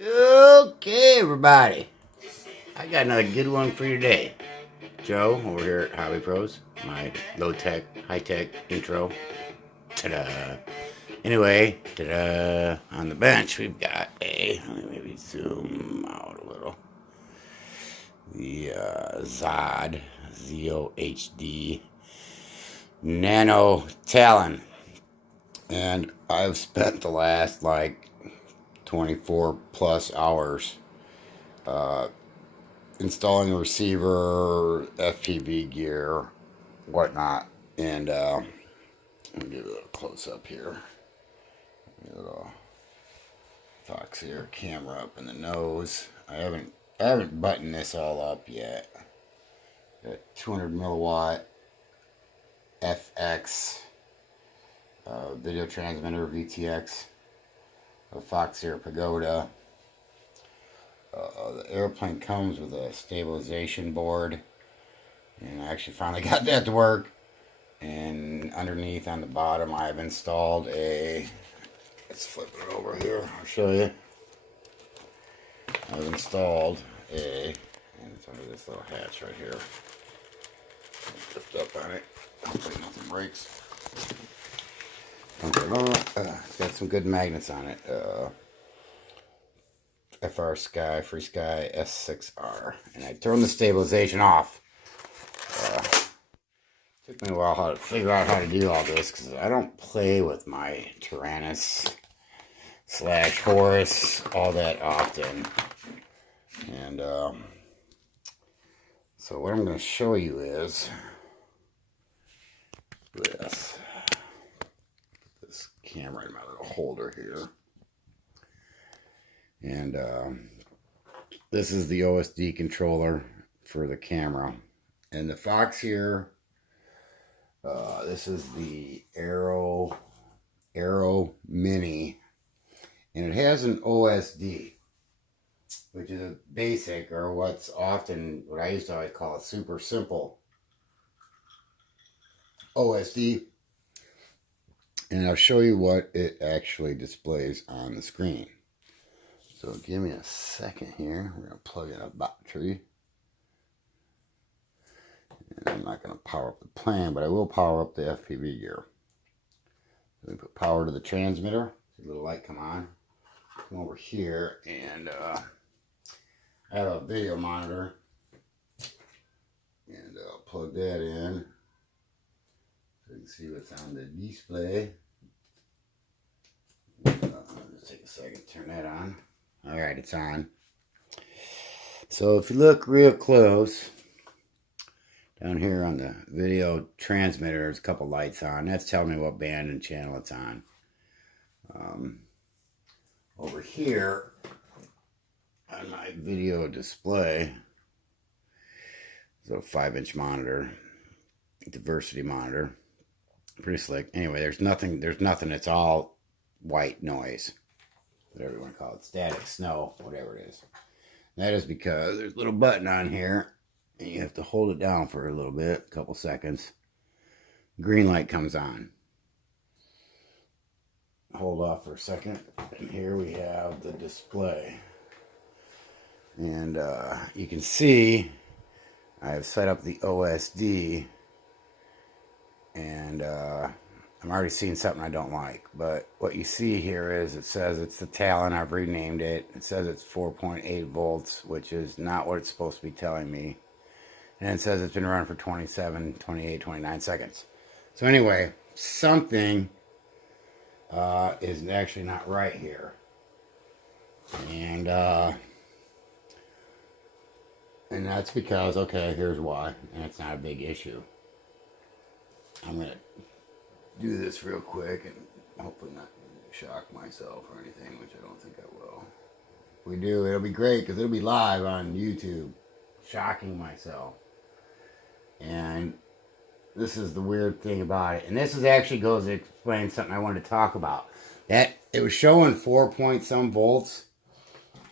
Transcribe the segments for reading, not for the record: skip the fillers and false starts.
Okay, everybody. I got another good one for you today. Joe over here at Hobby Pros. My low-tech, high-tech intro. Ta-da. Anyway, ta-da. On the bench, we've got let me maybe zoom out a little. The ZOHD Nano Talon. And I've spent the last, 24 plus hours installing a receiver, FPV gear, whatnot, and let me give it a little close up here. A little Foxeer camera up in the nose. I haven't buttoned this all up yet. Got 200 milliwatt FX video transmitter VTX, a Foxeer Pagoda. The airplane comes with a stabilization board, and I actually finally got that to work. And underneath on the bottom, I've installed let's flip it over here, I'll show you. I've installed and it's under this little hatch right here. Lift up on it, hopefully nothing breaks. It's got some good magnets on it. FR Sky, Free Sky S6R. And I turned the stabilization off. Took me a while to figure out how to do all this because I don't play with my Tyrannus / Horus all that often. And so what I'm going to show you is this camera in my little holder here. And this is the OSD controller for the camera. And the Foxeer, this is the Arrow Mini. And it has an OSD, which is a basic, or what I used to always call a super simple OSD. And I'll show you what it actually displays on the screen. So give me a second here. We're going to plug in a battery. And I'm not going to power up the plane, but I will power up the FPV gear. So we put power to the transmitter. See the little light come on. Come over here, and I have a video monitor. And I'll plug that in so you can see what's on the display. Just take a second to turn that on. Alright, it's on. So if you look real close, down here on the video transmitter, there's a couple lights on. That's telling me what band and channel it's on. Over here, on my video display, there's a 5-inch monitor, diversity monitor. Pretty slick. Anyway, there's nothing, it's all white noise. Whatever you want to call it, static, snow, whatever it is. That is because there's a little button on here, and you have to hold it down for a little bit, a couple seconds. Green light comes on. Hold off for a second, and here we have the display. And you can see I have set up the OSD, and I'm already seeing something I don't like. But what you see here is it says it's the Talon. I've renamed it. It says it's 4.8 volts, which is not what it's supposed to be telling me. And it says it's been running for 27, 28, 29 seconds. So anyway, something is actually not right here. And that's because, okay, here's why. And it's not a big issue. I'm going to do this real quick and hopefully not shock myself or anything, which I don't think I will. If we do, it'll be great because it'll be live on YouTube, shocking myself. And this is the weird thing about it. And this is actually goes to explain something I wanted to talk about. That it was showing 4 point some volts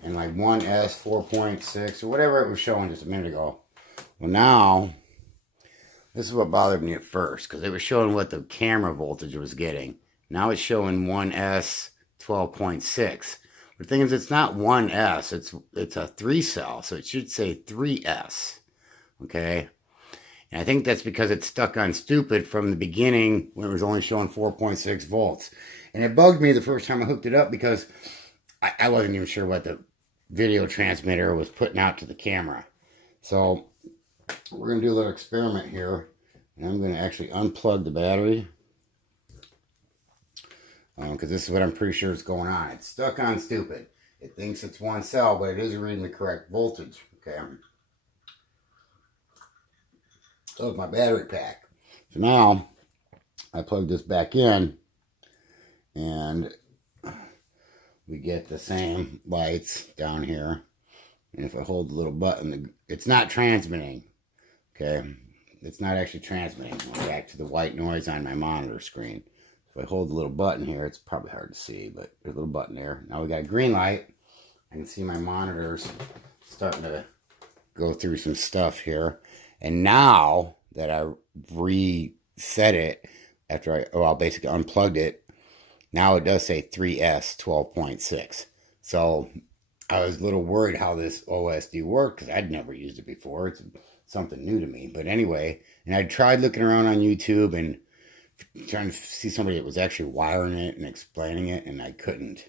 and like 1S 4.6 or whatever it was showing just a minute ago. Well, now this is what bothered me at first, because it was showing what the camera voltage was getting. Now it's showing 1S 12.6, The thing is, it's not 1S. It's a 3-cell, so it should say 3S. Okay? And I think that's because it's stuck on stupid from the beginning when it was only showing 4.6 volts. And it bugged me the first time I hooked it up because I wasn't even sure what the video transmitter was putting out to the camera. So we're going to do a little experiment here. And I'm going to actually unplug the battery. Because this is what I'm pretty sure is going on. It's stuck on stupid. It thinks it's 1 cell, but it isn't reading the correct voltage. Okay. So my battery pack. So now I plug this back in and we get the same lights down here. And if I hold the little button, it's not transmitting. Okay. It's not actually transmitting. Going back to the white noise on my monitor screen. If I hold the little button here, it's probably hard to see, but there's a little button there. Now we got a green light. I can see my monitors starting to go through some stuff here. And now that I reset it, after I basically unplugged it, now it does say 3S 12.6. So I was a little worried how this OSD worked because I'd never used it before. It's something new to me. But anyway, and I tried looking around on YouTube and trying to see somebody that was actually wiring it and explaining it, and I couldn't.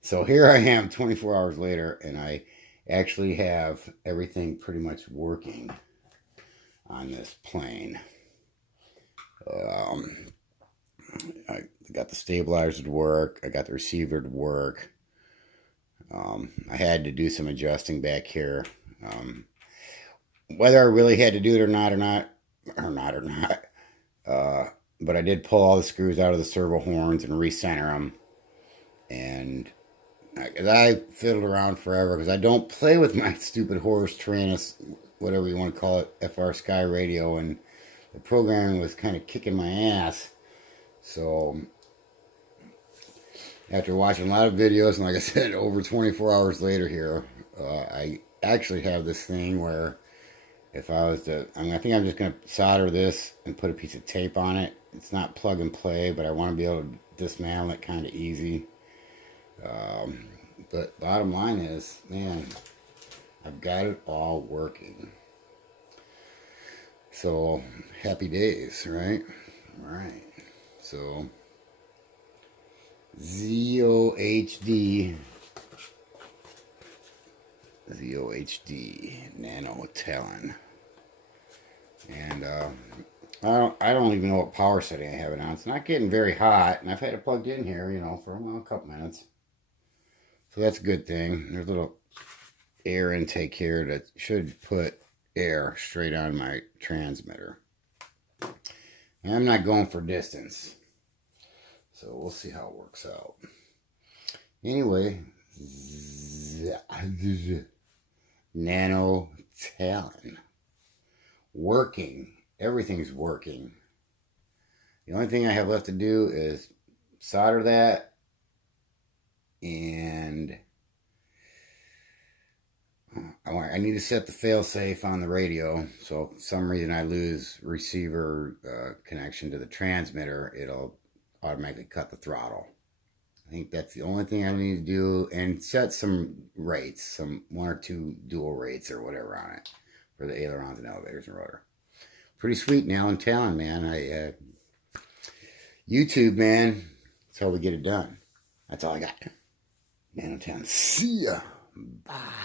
So here I am 24 hours later, and I actually have everything pretty much working on this plane. I got the stabilizer to work. I got the receiver to work. I had to do some adjusting back here. Whether I really had to do it or not, but I did pull all the screws out of the servo horns and recenter them. And I fiddled around forever because I don't play with my stupid Horus Tyrannus, whatever you want to call it, FR Sky radio. And the programming was kind of kicking my ass. So after watching a lot of videos, and like I said, over 24 hours later here, I actually have this thing where if I was to, I think I'm just going to solder this and put a piece of tape on it. It's not plug and play, but I want to be able to dismantle it kind of easy. But bottom line is, man, I've got it all working. So, happy days, right? All right. So, ZOHD Nano Talon. And I don't even know what power setting I have it on. It's not getting very hot, and I've had it plugged in here, for a couple minutes. So that's a good thing. There's a little air intake here that should put air straight on my transmitter. And I'm not going for distance. So we'll see how it works out. Anyway, Nano Talon. Working. Everything's working. The only thing I have left to do is solder that, and I need to set the fail-safe on the radio, so if for some reason I lose receiver connection to the transmitter, it'll automatically cut the throttle. I think that's the only thing I need to do, and set some rates, some 1 or 2 dual rates or whatever on it for the ailerons and elevators and rotor. Pretty sweet Nano Talon, man. YouTube, man. That's how we get it done. That's all I got. Nano Talon. See ya. Bye.